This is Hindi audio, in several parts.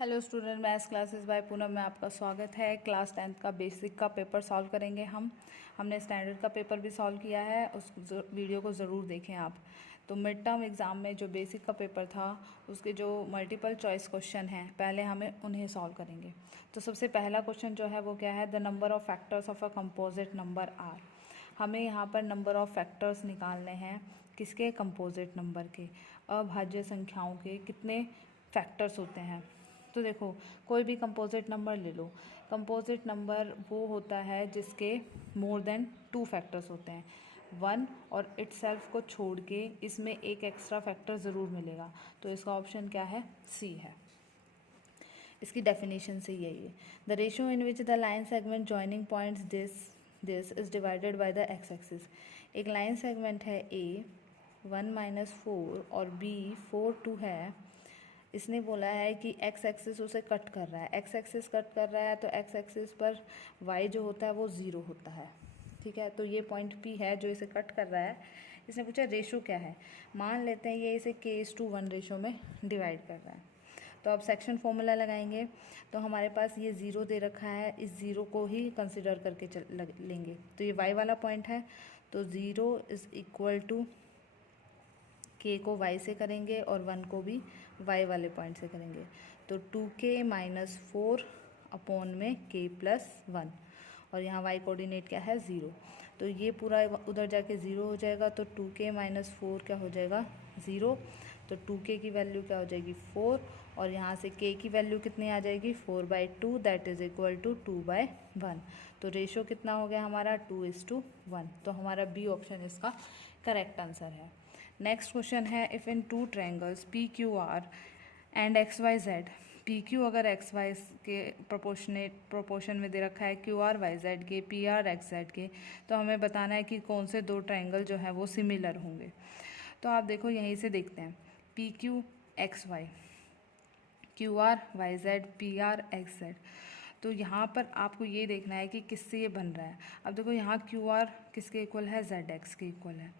Hello student, maths classes bye Poonam में आपका स्वागत है। क्लास 10th का बेसिक का पेपर सॉल्व करेंगे हमने स्टैंडर्ड का पेपर भी सॉल्व किया है, उस वीडियो को ज़रूर देखें आप। तो मिड टर्म एग्ज़ाम में जो बेसिक का पेपर था उसके जो मल्टीपल चॉइस क्वेश्चन हैं पहले हमें उन्हें सॉल्व करेंगे। तो सबसे पहला क्वेश्चन जो है वो क्या है, the number of factors of a composite number are. हमें यहाँ पर नंबर ऑफ़ फैक्टर्स निकालने हैं किसके, कंपोजिट नंबर के। अभाज्य संख्याओं के कितने फैक्टर्स होते हैं। तो देखो, कोई भी कंपोजिट नंबर ले लो। कंपोजिट नंबर वो होता है जिसके मोर देन 2 फैक्टर्स होते हैं। 1 और इटसेल्फ को छोड़ के इसमें एक एक्स्ट्रा फैक्टर ज़रूर मिलेगा। तो इसका ऑप्शन क्या है, सी है। इसकी डेफिनेशन से यही है, the ratio in which the line segment joining points this is divided by the x axis. एक लाइन सेगमेंट है ए 1 - 4 और बी 4 2 है। इसने बोला है कि एक्स एक्सिस उसे कट कर रहा है, एक्स एक्सिस कट कर रहा है तो एक्स एक्सिस पर वाई जो होता है वो 0 होता है। ठीक है, तो ये पॉइंट पी है जो इसे कट कर रहा है। इसने पूछा रेशो क्या है। मान लेते हैं ये इसे k:1 रेशो में डिवाइड कर रहा है। तो अब सेक्शन फॉर्मूला लगाएंगे। तो हमारे पास ये 0 दे रखा है, इस 0 को ही कंसिडर करके लेंगे। तो ये y वाला पॉइंट है, तो 0 = k को y से करेंगे और 1 को भी y वाले पॉइंट से करेंगे। तो 2k - 4 अपॉन में k + 1 और यहाँ y कोऑर्डिनेट क्या है, 0। तो ये पूरा उधर जाके 0 हो जाएगा। तो 2k - 4 क्या हो जाएगा, 0। तो 2k की वैल्यू क्या हो जाएगी, 4 और यहाँ से k की वैल्यू कितनी आ जाएगी, 4/2 दैट इज़ इक्वल टू 2/1। तो रेशो कितना हो गया हमारा, 2:1। तो हमारा बी ऑप्शन इसका करेक्ट आंसर है। नेक्स्ट क्वेश्चन है, if in 2 triangles PQR and XYZ, PQ अगर XY के प्रोपोर्शन में दे रखा है, QR YZ के, PR XZ के, तो हमें बताना है कि कौन से 2 ट्रायंगल जो है वो सिमिलर होंगे। तो आप देखो यहीं से देखते हैं, PQ XY, QR YZ, PR XZ। तो यहाँ पर आपको ये देखना है कि किससे ये बन रहा है। अब देखो यहाँ QR किसके इक्वल है, ZX के इक्वल है।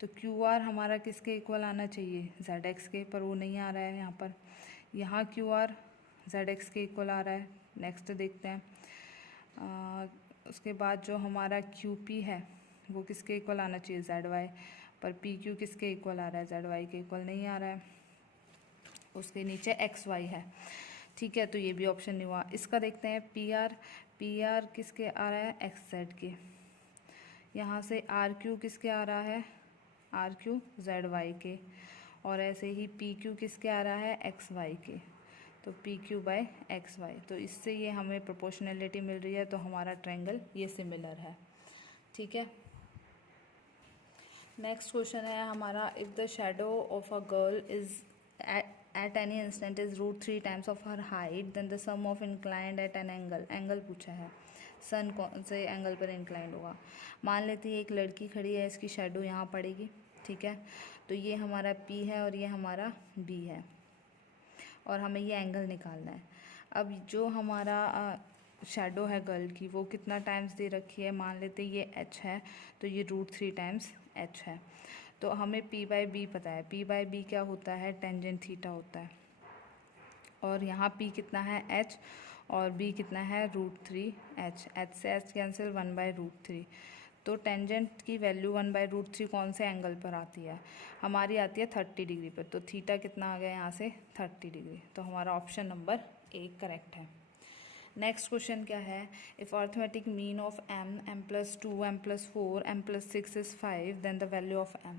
तो QR हमारा किसके इक्वल आना चाहिए, ZX के, पर वो नहीं आ रहा है यहाँ पर। यहाँ QR ZX के इक्वल आ रहा है। नेक्स्ट देखते हैं, उसके बाद जो हमारा QP है वो किसके इक्वल आना चाहिए, ZY, पर PQ किसके इक्वल आ रहा है, ZY के इक्वल नहीं आ रहा है। उसके नीचे XY है। ठीक है, तो ये भी ऑप्शन नहीं हुआ। इसका देखते हैं, PR किसके आ रहा है, XZ के। यहाँ से RQ किसके आ रहा है, RQ ZY के। और ऐसे ही PQ किसके आ रहा है, XY के। तो PQ/XY। तो इससे ये हमें प्रोपोर्शनैलिटी मिल रही है, तो हमारा ट्रायंगल ये सिमिलर है। ठीक है। नेक्स्ट क्वेश्चन है हमारा, if the shadow of a girl is at any instant is √3 times of her height, then the sum of inclined at an angle पूछा है, सन कौन से एंगल पर इंक्लाइंड होगा। मान लेते हैं एक लड़की खड़ी है, इसकी शेडो यहाँ पड़ेगी। ठीक है, तो ये हमारा P है और ये हमारा B है और हमें ये एंगल निकालना है। अब जो हमारा शेडो है गर्ल की वो कितना टाइम्स दे रखी है, मान लेते ये H है, तो ये √3 टाइम्स H है। तो हमें P/B पता है, P/B क्या होता है, टेंजेंट थीटा होता है। और यहाँ P कितना है, H, और B कितना है, √3H। H से H कैंसिल, 1/√3। तो टेंजेंट की वैल्यू 1/√3 कौन से एंगल पर आती है, हमारी आती है 30 डिग्री पर। तो थीटा कितना आ गया यहाँ से, 30 डिग्री। तो हमारा ऑप्शन नंबर 1 करेक्ट है। नेक्स्ट क्वेश्चन क्या है, if arithmetic mean of m+2 m+4 m+6 is 5 then the value of m।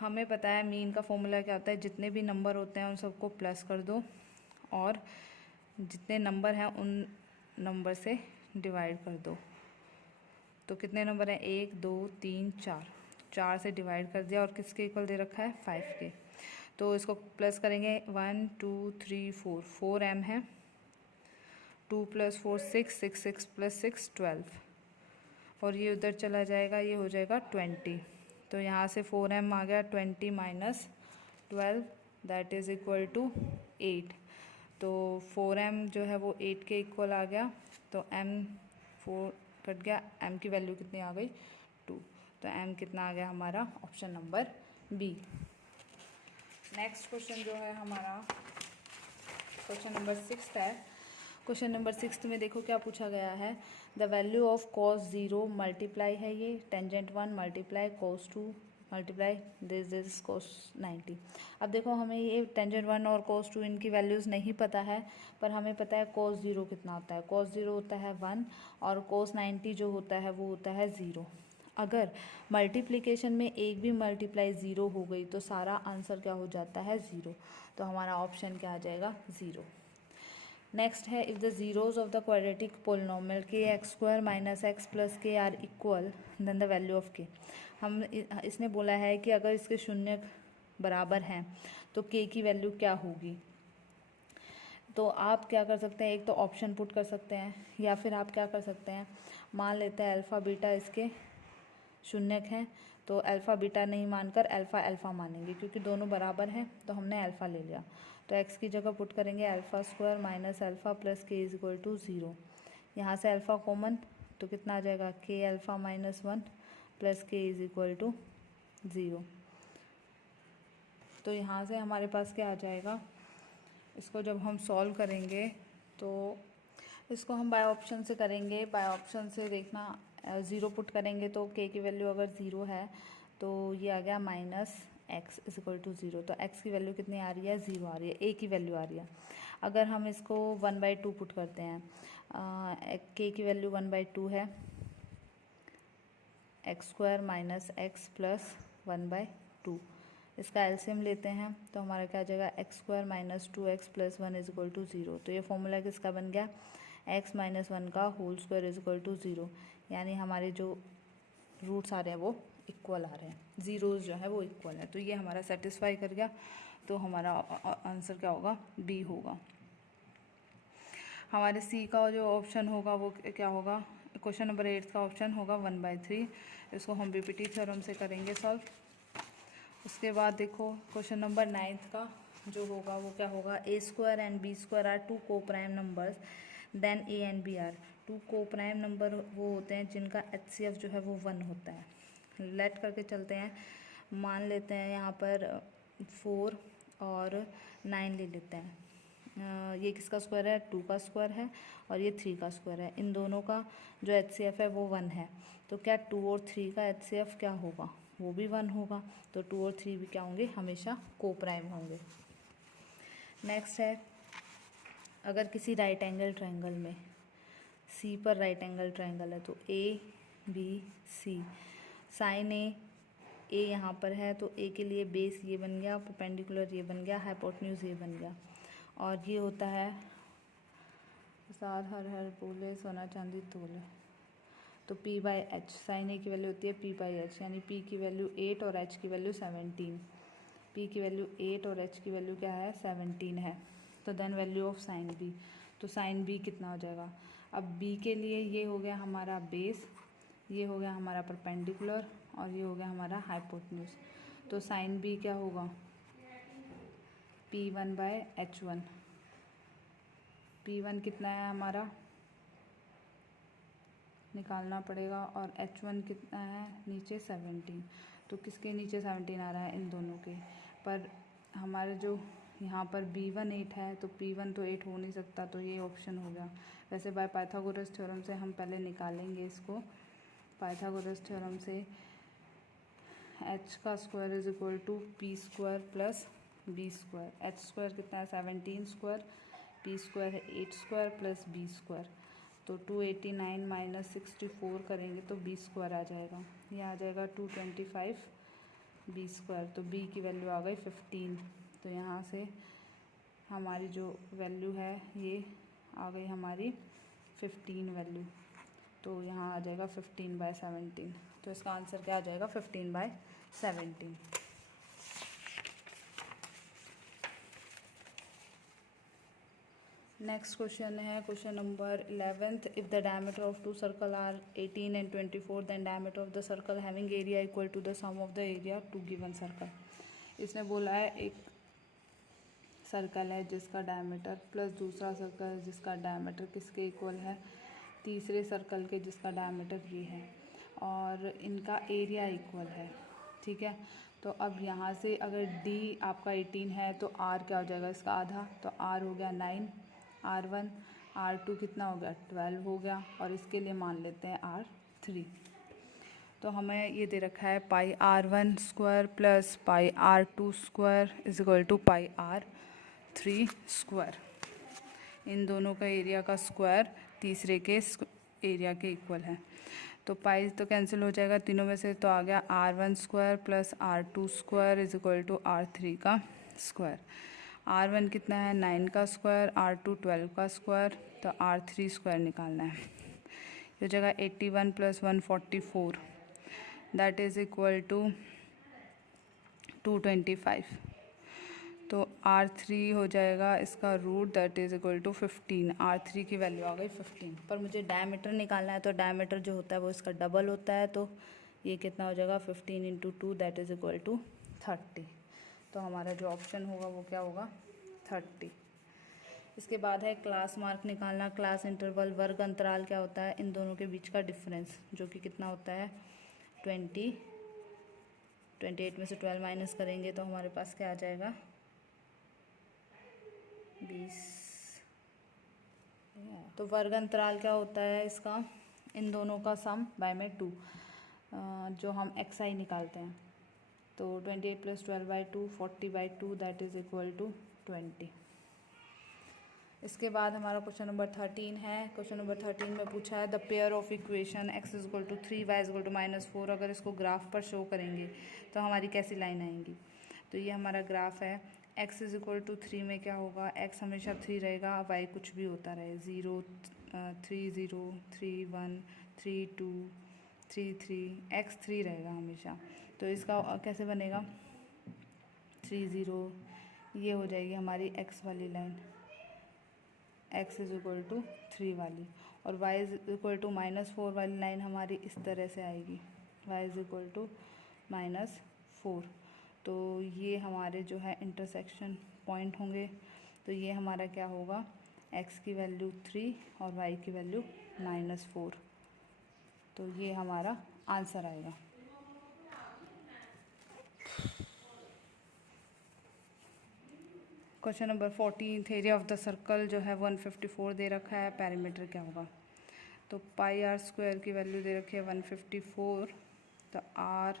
हमें पता है मीन का फॉर्मूला क्या होता है, जितने भी नंबर होते हैं उन सबको प्लस कर दो और जितने नंबर हैं उन नंबर से डिवाइड कर दो। तो कितने नंबर हैं, 1 2 3 4, 4 से डिवाइड कर दिया और किसके इक्वल दे रखा है, 5 के। तो इसको प्लस करेंगे, 1 2 3 4, 4m है, 2 + 4 6, 6 + 6 12, और ये उधर चला जाएगा, ये हो जाएगा 20। तो यहाँ से 4m आ गया, 20 - 12 दैट इज़ इक्वल टू 8। तो 4m जो है वो 8 के इक्वल आ गया। तो m 4 कट गया, m की वैल्यू कितनी आ गई, 2। तो m कितना आ गया हमारा, option number B। Next question जो है हमारा, क्वेश्चन नंबर 6 है। क्वेश्चन नंबर 6 में देखो क्या पूछा गया है। The value of cos 0 multiply है ये tangent 1 multiply cos 2 multiply this cos 90। अब देखो हमें ये टेंजेंट 1 और cos 2 इनकी वैल्यूज़ नहीं पता है, पर हमें पता है cos 0 कितना होता है। cos 0 होता है 1 और cos 90 जो होता है वो होता है 0। अगर मल्टीप्लिकेशन में एक भी मल्टीप्लाई 0 हो गई तो सारा आंसर क्या हो जाता है 0। तो हमारा ऑप्शन क्या आ जाएगा 0। नेक्स्ट है if the zeros of the quadratic polynomial k x square minus x plus k are equal then the value of k. हम इसने बोला है कि अगर इसके शून्य बराबर हैं तो के की वैल्यू क्या होगी। तो आप क्या कर सकते हैं, एक तो ऑप्शन पुट कर सकते हैं या फिर आप क्या कर सकते हैं, मान लेते हैं अल्फ़ा बीटा इसके शून्यक हैं तो अल्फ़ा बीटा नहीं मानकर अल्फ़ा अल्फ़ा मानेंगे, क्योंकि दोनों बराबर हैं तो हमने अल्फ़ा ले लिया। तो एक्स की जगह पुट करेंगे alpha square minus alpha plus के इज इक्वल टू 0। यहाँ से अल्फ़ा कॉमन तो कितना आ जाएगा के अल्फ़ा माइनस 1 प्लस के इज इक्वल टू 0। तो यहाँ से हमारे पास क्या आ जाएगा, इसको जब हम सॉल्व करेंगे तो इसको हम बाय ऑप्शन से करेंगे। बाय ऑप्शन से देखना 0 पुट करेंगे तो के की वैल्यू अगर 0 है तो ये आ गया minus X is equal to 0। तो एक्स की वैल्यू कितनी आ रही है 0 आ रही है, ए की वैल्यू आ रही है। अगर हम इसको 1/2 पुट करते हैं, के की वैल्यू 1/2 है, x square minus x plus 1/2। इसका एलसीएम लेते हैं तो हमारा क्या आ जाएगा X square minus 2x plus 1 is equal to 0। तो ये फॉर्मूला किसका बन गया, x माइनस 1 का whole square is equal to 0। यानी हमारे जो रूट्स आ रहे हैं वो इक्वल आ रहे हैं, जीरोज जो है वो इक्वल है। तो ये हमारा सेटिस्फाई कर गया, तो हमारा आंसर क्या होगा बी होगा। हमारे सी का जो ऑप्शन होगा वो क्या होगा, क्वेश्चन नंबर 8 का ऑप्शन होगा 1/3। इसको हम बीपीटी थ्योरम से करेंगे सॉल्व। उसके बाद देखो क्वेश्चन नंबर 9 का जो होगा वो क्या होगा, a square and b square are two coprime numbers then a and b are. Two coprime number वो होते हैं जिनका HCF जो है वो 1 होता है। लेट करके चलते हैं, मान लेते हैं यहाँ पर 4 और 9 ले लेते हैं। ये किसका स्क्वायर है, 2 का स्क्वायर है और ये 3 का स्क्वायर है। इन दोनों का जो HCF है वो 1 है। तो क्या 2 और 3 का HCF क्या होगा, वो भी 1 होगा। तो 2 और 3 भी क्या होंगे, हमेशा को प्राइम होंगे। नेक्स्ट है, अगर किसी राइट एंगल ट्रायंगल में सी पर राइट एंगल ट्रायंगल है तो ए बी सी, साइन ए यहाँ पर है तो ए के लिए बेस ये बन गया, परपेंडिकुलर ये बन गया, हाइपोटेन्यूज ये बन गया। और ये होता है सार हर हर बोले सोना चांदी तोले। तो P/H, साइन ए की वैल्यू होती है P/H, यानी P की वैल्यू 8 और H की वैल्यू 17। P की वैल्यू 8 और H की वैल्यू क्या है 17 है। तो then value of sine B, तो साइन B कितना हो जाएगा। अब B के लिए ये हो गया हमारा बेस, ये हो गया हमारा परपेंडिकुलर और ये हो गया हमारा हाइपोटेन्यूज। तो साइन B क्या होगा P1/H1। P1 कितना है हमारा निकालना पड़ेगा और H1 कितना है नीचे 17। तो किसके नीचे 17 आ रहा है, इन दोनों के। पर हमारे जो यहाँ पर B1 8 है तो P1 तो 8 हो नहीं सकता, तो ये ऑप्शन हो गया। वैसे बाय पाइथागोरस थ्योरम से हम पहले निकालेंगे इसको। पाइथागोरस थ्योरम से h का square is equal to P square plus B square. H square कितना है 17 स्क्वायर, पी स्क्वायर है 8 स्क्वायर प्लस बी स्क्वायर। तो 289 माइनस 64 करेंगे तो बी स्क्वायर आ जाएगा, ये आ जाएगा 225 बी स्क्वायर। तो बी की वैल्यू आ गई 15। तो यहाँ से हमारी जो वैल्यू है ये आ गई हमारी 15 वैल्यू। तो यहाँ आ जाएगा 15/17। तो इसका आंसर क्या आ जाएगा 15/17। नेक्स्ट क्वेश्चन है question number 11। If the diameter of two circle are 18 and 24 then diameter of the circle having area equal to the sum of the area two given circle. इसने बोला है एक सर्कल है जिसका डायमीटर प्लस दूसरा सर्कल जिसका डायमीटर किसके इक्वल है, तीसरे सर्कल के जिसका डायमीटर ये है और इनका एरिया इक्वल है। ठीक है, तो अब यहाँ से अगर D आपका 18 है तो R क्या हो जाएगा इसका आधा, तो R हो गया 9, R1, R2 कितना हो गया 12 हो गया, और इसके लिए मान लेते हैं R3। तो हमें ये दे रखा है pi R1 square plus pi R2 square is equal to pi R3 square. इन दोनों का एरिया का स्क्वायर तीसरे के एरिया के इक्वल है। तो पाई तो कैंसिल हो जाएगा तीनों में से, तो आ गया R1 square plus R2 square is equal to R3 का स्क्वायर। R1 कितना है 9 का स्क्वायर, R2 12 का स्क्वायर, तो R3 स्क्वायर निकालना है। ये जगह 81 plus 144 that is equal to 225। तो R3 हो जाएगा इसका root that is equal to 15। R3 की वैल्यू आ गई 15। पर मुझे डायमीटर निकालना है, तो डायमीटर जो होता है वो इसका डबल होता है, तो ये कितना हो जाएगा 15 into 2 that is equal to 30। तो हमारा जो ऑप्शन होगा वो क्या होगा 30। इसके बाद है क्लास मार्क निकालना। क्लास इंटरवल वर्ग अंतराल क्या होता है, इन दोनों के बीच का डिफरेंस, जो कि कितना होता है 20। 28 में से 12 माइनस करेंगे तो हमारे पास क्या आ जाएगा 20। तो वर्ग अंतराल क्या होता है इसका, इन दोनों का सम बाय में 2, जो हम xi निकालते हैं। तो 28 plus 12/2 40/2 that is equal to 20। इसके बाद हमारा क्वेश्चन नंबर 13 है। क्वेश्चन नंबर 13 में पूछा है the pair of equation x is equal to 3 y is equal to -4, अगर इसको ग्राफ पर शो करेंगे तो हमारी कैसी लाइन आएंगी। तो ये हमारा ग्राफ है। x इज इक्वल टू 3 में क्या होगा, x हमेशा 3 रहेगा, y कुछ भी होता रहे, 0 3 0 3 1 3 2 3 3, x 3 रहेगा हमेशा। तो इसका कैसे बनेगा 3 0, ये हो जाएगी हमारी x वाली line, x is equal to 3 वाली, और y इज इक्वल टू -4 वाली लाइन हमारी इस तरह से आएगी, y इज इक्वल टू -4। तो ये हमारे जो है इंटरसेक्शन पॉइंट होंगे। तो ये हमारा क्या होगा, x की वैल्यू 3 और y की वैल्यू -4। तो ये हमारा आंसर आएगा। Question number 14 area of the circle जो है 154 दे रखा है, पैरामीटर क्या होगा। तो पाई आर स्क्वायर की वैल्यू दे रखी है 154, तो r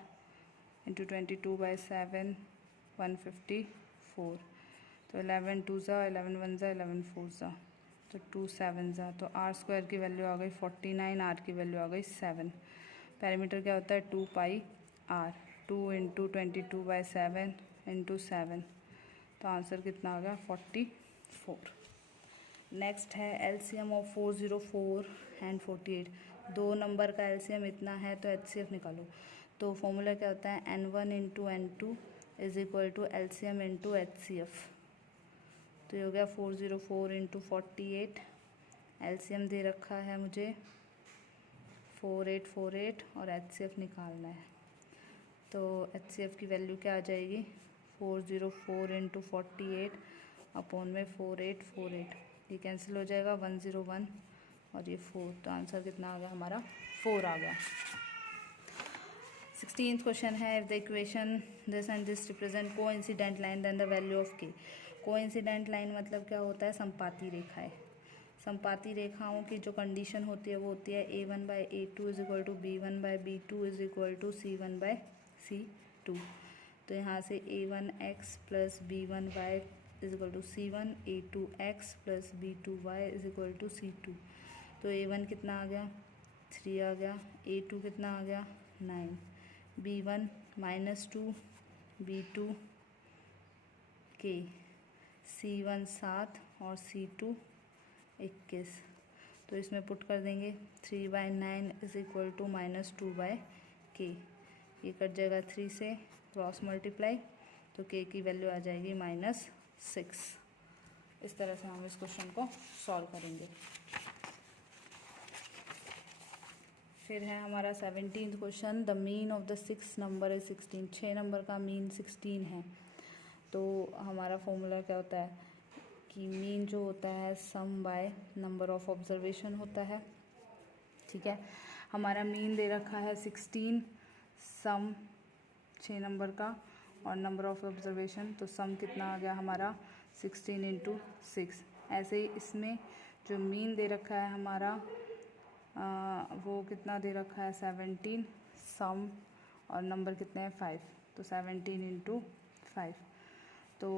इंटू 22/7 154, तो 11 2 ज़ा 11 1 ज़ा 11 4 ज़ा, तो 2 7 ज़ा, तो r स्क्वायर की वैल्यू आ गई 49, r की वैल्यू आ गई 7। पैरामीटर क्या होता है 2 पाई r, 2 इंटू 22/7 इंटू 7, तो आंसर कितना आ गया 44। नेक्स्ट है एलसीएम ऑफ 404 एंड 48। दो नंबर का एलसीएम इतना है तो एचसीएफ निकालो। तो फॉर्मूला क्या होता है n1 into n2 is equal to LCM into HCF. तो ये हो गया 404 इंटू 48, एलसीएम दे रखा है मुझे 4848 और एचसीएफ निकालना है। तो एचसीएफ की वैल्यू क्या आ जाएगी 404 इंटू 48 अपॉन में 4848, ये कैंसिल हो जाएगा 101 और ये 4, तो आंसर कितना आ गया हमारा 4 आ गया। 16th क्वेश्चन है if the equation this and this represent coincident line then the value of K. Coincident line मतलब क्या होता है, संपाती रेखाएं। संपाती रेखाओं की जो कंडीशन होती है वो होती है a1/a2 is equal to b1/b2 is equal to c1/c2। तो यहाँ से a1x plus b1y is equal to c1, a2x plus b2y is equal to c2। तो a1 कितना आ गया 3 आ गया, a2 कितना आ गया 9, b1 -2, b2 k, c1 7 और c2 21। तो इसमें पुट कर देंगे 3/9 इज इक्वल टू -2/k, ये कट जाएगा 3 से क्रॉस मल्टीप्लाई, तो k की वैल्यू आ जाएगी -6। इस तरह से हम इस क्वेश्चन को सॉल्व करेंगे। फिर है हमारा 17th question the mean of the 6 number is 16। 6 number का मीन 16 है। तो हमारा फॉर्मूला क्या होता है कि मीन जो होता है सम बाय नंबर ऑफ ऑब्जर्वेशन होता है। ठीक है, हमारा मीन दे रखा है 16, सम 6 नंबर का और नंबर ऑफ ऑब्जर्वेशन, तो सम कितना आ गया हमारा 16 इंटू 6। ऐसे ही इसमें जो मीन दे रखा है हमारा वो कितना दे रखा है 17, सम और नंबर कितने हैं 5, तो 17 इंटू 5। तो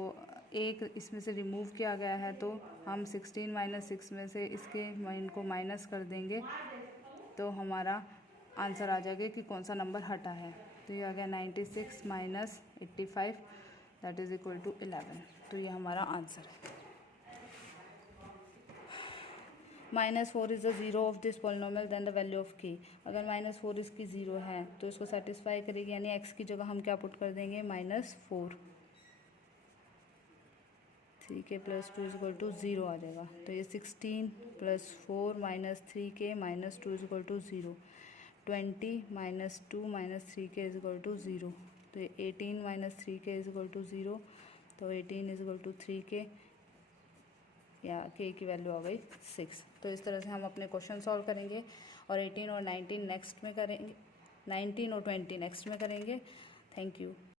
एक इसमें से रिमूव किया गया है, तो हम 16 माइनस 6 में से इसके मीन को माइनस कर देंगे तो हमारा आंसर आ जाएगा कि कौन सा नंबर हटा है। तो ये आ गया 96 minus 85 that is equal to 11। तो ये हमारा आंसर है। -4 is the zero of this polynomial then the value of k। अगर -4 इसकी ज़ीरो है तो इसको सेटिस्फाई करेगी, यानी x की जगह हम क्या पुट कर देंगे -4, 3k + 2 = 0 आ जाएगा। तो ये 16 + 4 - 3k - 2 = 0, 20 - 2 - 3k = 0, तो ये 18 - 3k = 0, तो 18 = 3k, या k की वैल्यू आ गई 6। तो इस तरह से हम अपने क्वेश्चन सॉल्व करेंगे और 18 और 19 नेक्स्ट में करेंगे, 19 और 20 नेक्स्ट में करेंगे। Thank you.